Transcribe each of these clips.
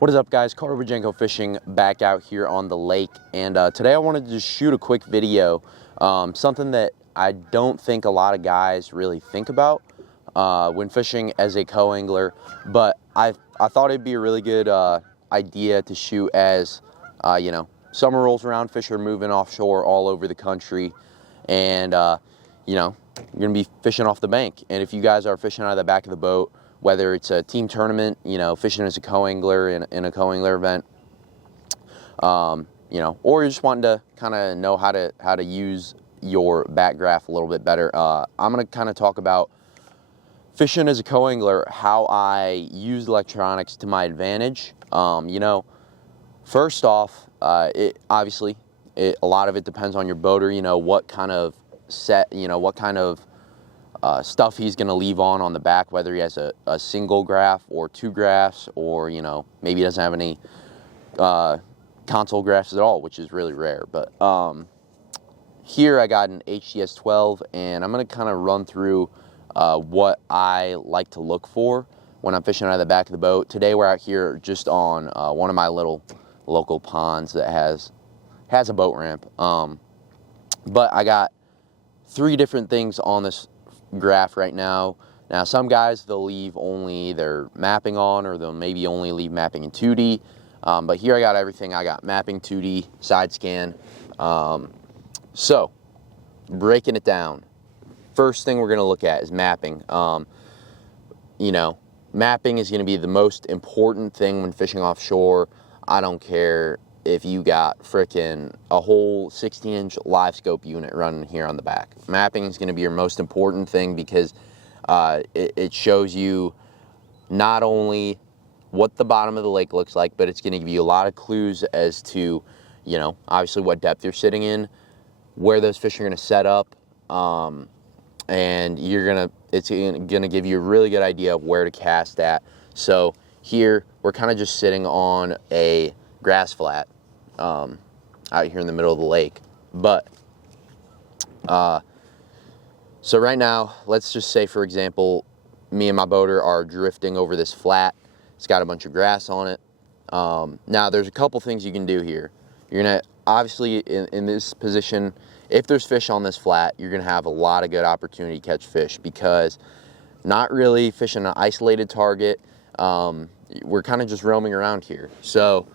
What is up, guys? Carter Wajenko fishing back out here on the lake, and today I wanted to just shoot a quick video, something that I don't think a lot of guys really think about when fishing as a co-angler, but I thought it'd be a really good idea to shoot as summer rolls around, fish are moving offshore all over the country, and you're gonna be fishing off the bank. And if you guys are fishing out of the back of the boat, whether it's a team tournament, fishing as a co-angler in a co-angler event, or you're just wanting to kind of know how to use your back graph a little bit better, I'm going to kind of talk about fishing as a co-angler, how I use electronics to my advantage. First off, a lot of it depends on your boater, what kind of stuff he's going to leave on the back, whether he has a single graph or two graphs, or maybe he doesn't have any console graphs at all, which is really rare. But here I got an HDS 12, and I'm going to kind of run through what I like to look for when I'm fishing out of the back of the boat. Today we're out here just on one of my little local ponds that has a boat ramp, but I got 3 different things on this graph right now. Now some guys, they'll leave only their mapping on, or they'll maybe only leave mapping in 2D, but here I got everything. I got mapping, 2D, side scan. So breaking it down, first thing we're going to look at is mapping. Mapping is going to be the most important thing when fishing offshore. I don't care if you got frickin' a whole 16-inch live scope unit running here on the back. Mapping is going to be your most important thing, because it shows you not only what the bottom of the lake looks like, but it's going to give you a lot of clues as to, obviously what depth you're sitting in, where those fish are going to set up, and it's going to give you a really good idea of where to cast at. So here we're kind of just sitting on a grass flat out here in the middle of the lake. But so right now, let's just say, for example, me and my boater are drifting over this flat. It's got a bunch of grass on it. Now there's a couple things you can do here. You're gonna, obviously in this position, if there's fish on this flat, you're gonna have a lot of good opportunity to catch fish, because not really fishing an isolated target. We're kind of just roaming around here. So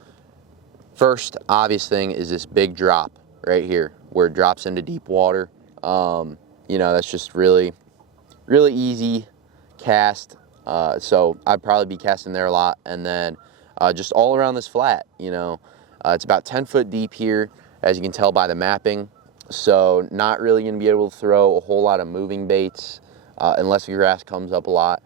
first obvious thing is this big drop right here, where it drops into deep water. That's just really easy cast. So I'd probably be casting there a lot. And then just all around this flat, it's about 10 foot deep here, as you can tell by the mapping. So not really going to be able to throw a whole lot of moving baits unless your grass comes up a lot.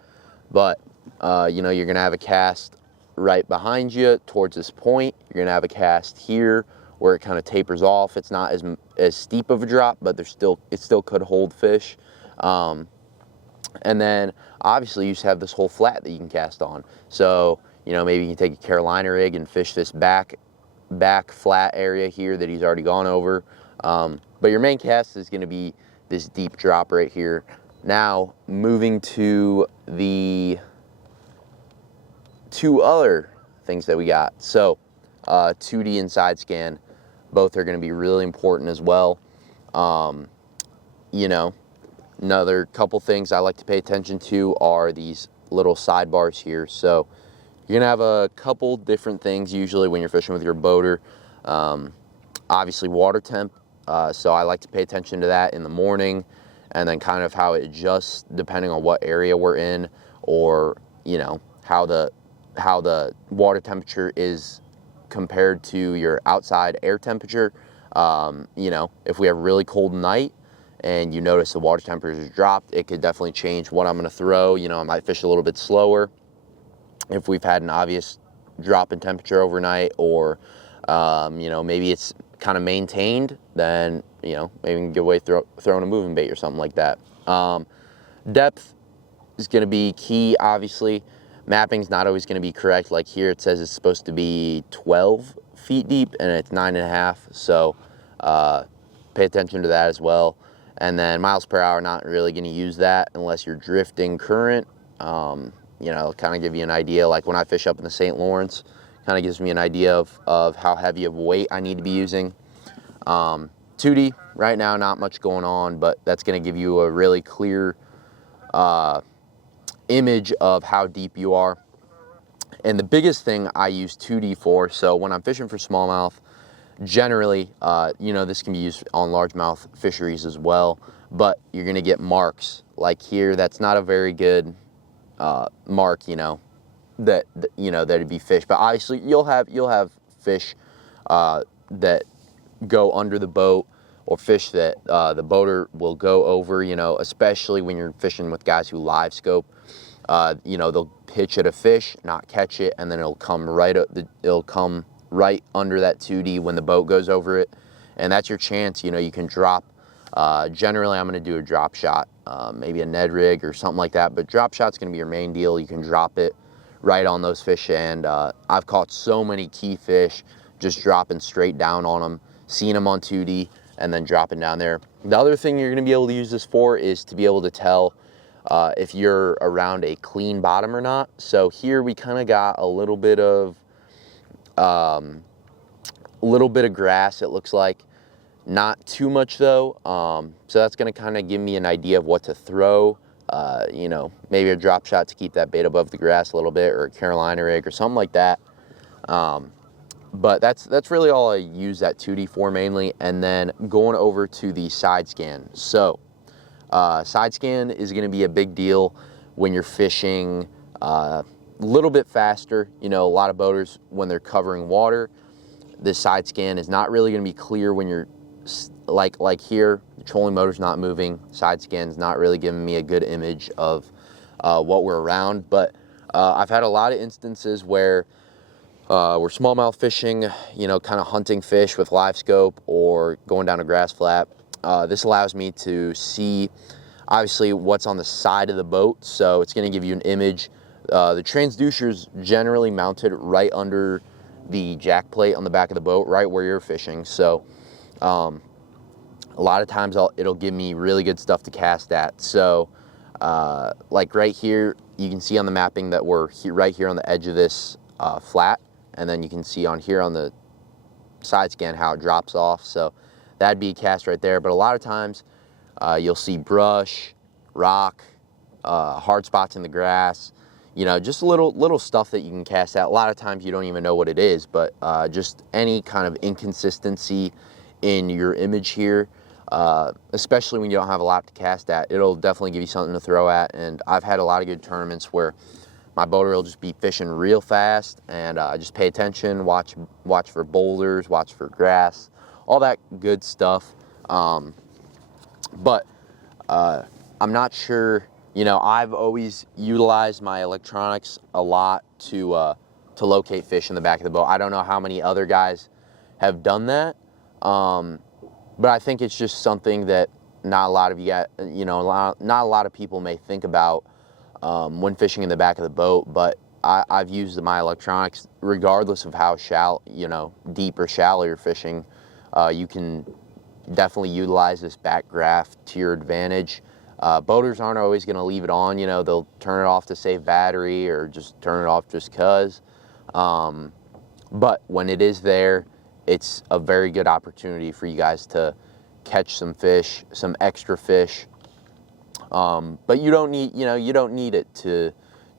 But you're going to have a cast right behind you towards this point. You're going to have a cast here where it kind of tapers off. It's not as steep of a drop, but it still could hold fish. And then obviously you just have this whole flat that you can cast on. So maybe you can take a Carolina rig and fish this back flat area here that he's already gone over. But your main cast is going to be this deep drop right here. Now moving to the 2 other things that we got. So 2D and side scan, both are going to be really important as well. Another couple things I like to pay attention to are these little sidebars here. So you're going to have a couple different things usually when you're fishing with your boater. Obviously water temp, so I like to pay attention to that in the morning, and then kind of how it adjusts depending on what area we're in, or how the water temperature is compared to your outside air temperature. If we have a really cold night and you notice the water temperature has dropped, it could definitely change what I'm going to throw. I might fish a little bit slower if we've had an obvious drop in temperature overnight, or maybe it's kind of maintained, then maybe we can give away throwing a moving bait or something like that. Depth is going to be key. Obviously mapping's not always going to be correct. Like here it says it's supposed to be 12 feet deep and it's 9.5, so pay attention to that as well. And then miles per hour, not really going to use that unless you're drifting current. Kind of give you an idea. Like when I fish up in the St. Lawrence, kind of gives me an idea of how heavy of weight I need to be using. 2D, right now, not much going on, but that's going to give you a really clear image of how deep you are. And the biggest thing I use 2D for, so when I'm fishing for smallmouth, generally, you know, this can be used on largemouth fisheries as well, but you're going to get marks. Like here, that's not a very good mark, you know, that'd be fish. But obviously, you'll have fish that go under the boat, or fish that the boater will go over, you know, especially when you're fishing with guys who live scope. You know, they'll pitch at a fish, not catch it, and then it'll come right under that 2D when the boat goes over it. And that's your chance, you know, you can drop. Generally, I'm going to do a drop shot, maybe a Ned rig or something like that, but drop shot's going to be your main deal. You can drop it right on those fish, and I've caught so many key fish just dropping straight down on them, seeing them on 2D, and then dropping down there. The other thing you're going to be able to use this for is to be able to tell if you're around a clean bottom or not. So here we kind of got a little bit of grass, it looks like. Not too much though. So that's going to kind of give me an idea of what to throw. You know, maybe a drop shot to keep that bait above the grass a little bit, or a Carolina rig or something like that. But that's really all I use that 2D for mainly. And then going over to the side scan. So side scan is going to be a big deal when you're fishing a little bit faster. You know, a lot of boaters, when they're covering water, this side scan is not really going to be clear when you're like here, the trolling motor's not moving. Side scan's not really giving me a good image of what we're around. But I've had a lot of instances where we're smallmouth fishing, you know, kind of hunting fish with live scope or going down a grass flat. This allows me to see, obviously, what's on the side of the boat. So it's going to give you an image. The transducer's generally mounted right under the jack plate on the back of the boat, right where you're fishing. So a lot of times it'll give me really good stuff to cast at. So like right here, you can see on the mapping that we're right here on the edge of this flat, and then you can see on here on the side scan how it drops off. So that'd be a cast right there. But a lot of times you'll see brush, rock, hard spots in the grass, you know, just little stuff that you can cast at. A lot of times you don't even know what it is, but just any kind of inconsistency in your image here, especially when you don't have a lot to cast at, it'll definitely give you something to throw at. And I've had a lot of good tournaments where my boater will just be fishing real fast, and just pay attention, watch for boulders, watch for grass, all that good stuff. But I'm not sure, you know, I've always utilized my electronics a lot to locate fish in the back of the boat. I don't know how many other guys have done that, but I think it's just something that not a lot of not a lot of people may think about when fishing in the back of the boat. But I've used my electronics regardless of how deep or shallow you're fishing. You can definitely utilize this back graph to your advantage. Boaters aren't always going to leave it on, you know, they'll turn it off to save battery or just turn it off just because. But when it is there, it's a very good opportunity for you guys to catch some fish, some extra fish. But you don't need it to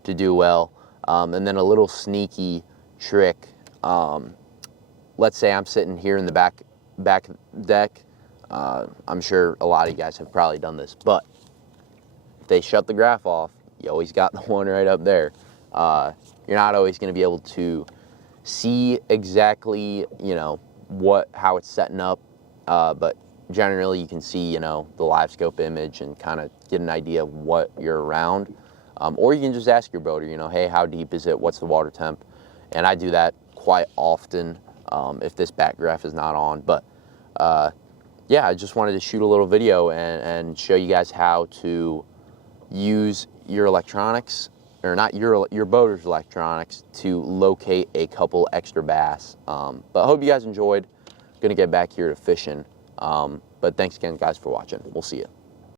do well. And then a little sneaky trick. Let's say I'm sitting here in the back deck. I'm sure a lot of you guys have probably done this, but if they shut the graph off, you always got the one right up there. You're not always going to be able to see exactly, you know, how it's setting up, but generally you can see, you know, the live scope image and kind of get an idea of what you're around. Or you can just ask your boater, you know, hey, how deep is it? What's the water temp? And I do that quite often if this back graph is not on. But yeah, I just wanted to shoot a little video and show you guys how to use your electronics, or not your boater's electronics, to locate a couple extra bass. But I hope you guys enjoyed. Gonna get back here to fishing. But thanks again, guys, for watching. We'll see you.